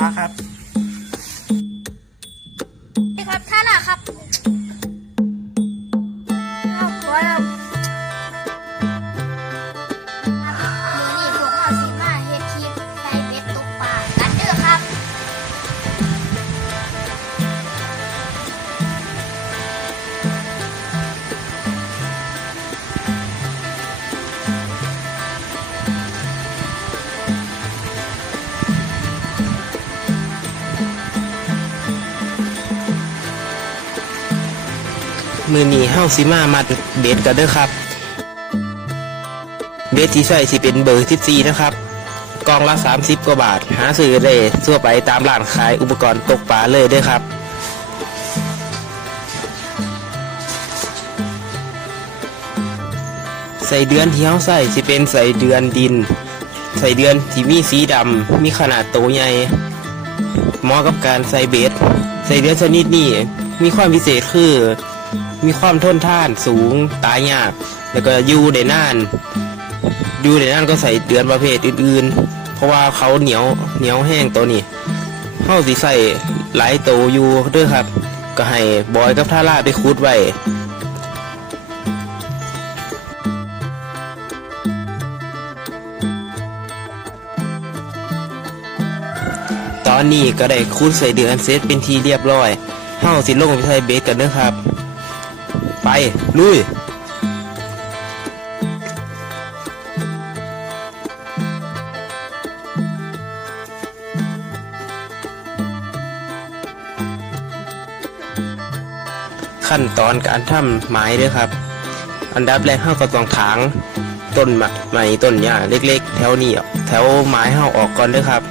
ครับ มือนีเฮาสิมามัดเบสกันเด้อครับ เบสที่ใส่สิเป็นเบอร์ 14 นะครับ กองละ 30 กว่าบาท หาซื้อได้ทั่วไปตามร้านขายอุปกรณ์ตกปลาเลยเด้อครับใส่เดือนที่เฮาใส่สิเป็นใส่เดือนดิน ใส่เดือนที่มีสีดำมีขนาดโตใหญ่เหมาะกับการใส่เบสใส่เดือนชนิดนี้มีความพิเศษคือ มีความทนทานสูงตายยาก แล้วก็อยู่ได้นานอยู่ได้นานก็ใส่เดือนประเภทอื่นๆ เพราะว่าเขาเหนียวเหนียวแห้งตัวนี้เข้าสิใส่หลายโตวอยู่เด้วยครับ ก็ให้บอยกับท่าราไปคูดไว้ตอนนี้ก็ได้คูดใส่เดือนเซตเป็นทีเรียบร้อยเฮาสิลงไปใส่เบสกันเด้อครับ ไปลุยขั้นตอนการทำไม้ด้วยครับ อันดับแรกเฮาก็ต้องถางต้นไม้ต้นหญ้าเล็ก ๆ แถวนี้แถวไม้เฮาออกก่อนด้อครับ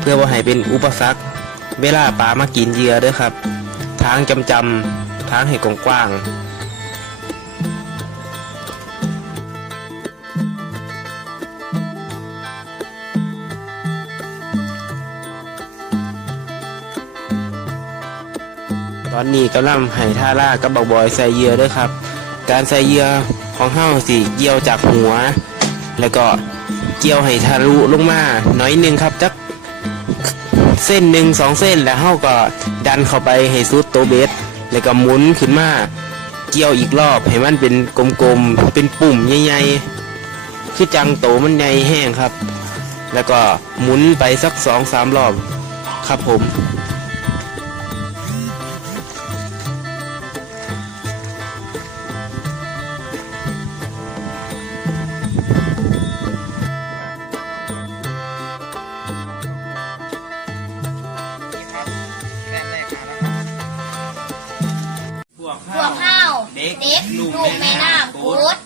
เพื่อว่าให้เป็นอุปสรรค เวลาปลามากินเหยื่อด้อครับ ทางจำจำๆทางให้กว้างๆ อนนี้กำลังให้ท่าล่ากับบักบอยใส่เหยื่อด้วยครับ การใส่เหยื่อของเฮาสิเกี่ยวจากหัว แล้วก็เกี่ยวให้ทะลุลงมาหน้อยหนึ่งครับจักเส้นหนึ่งสองเส้นแล้วเฮาก็ดันเข้าไปให้สุดโตเบสแล้วก็หมุนขึ้นมาเกี่ยวอีกรอบให้มันเป็นกลมๆเป็นปุ่มใหญ่ๆคือจังโตมันใหญ่แห้งครับ แล้วก็หมุนไปสักสองสามรอบครับผม ติกพวกข้าวเด็กลูกแม่น้ำกูด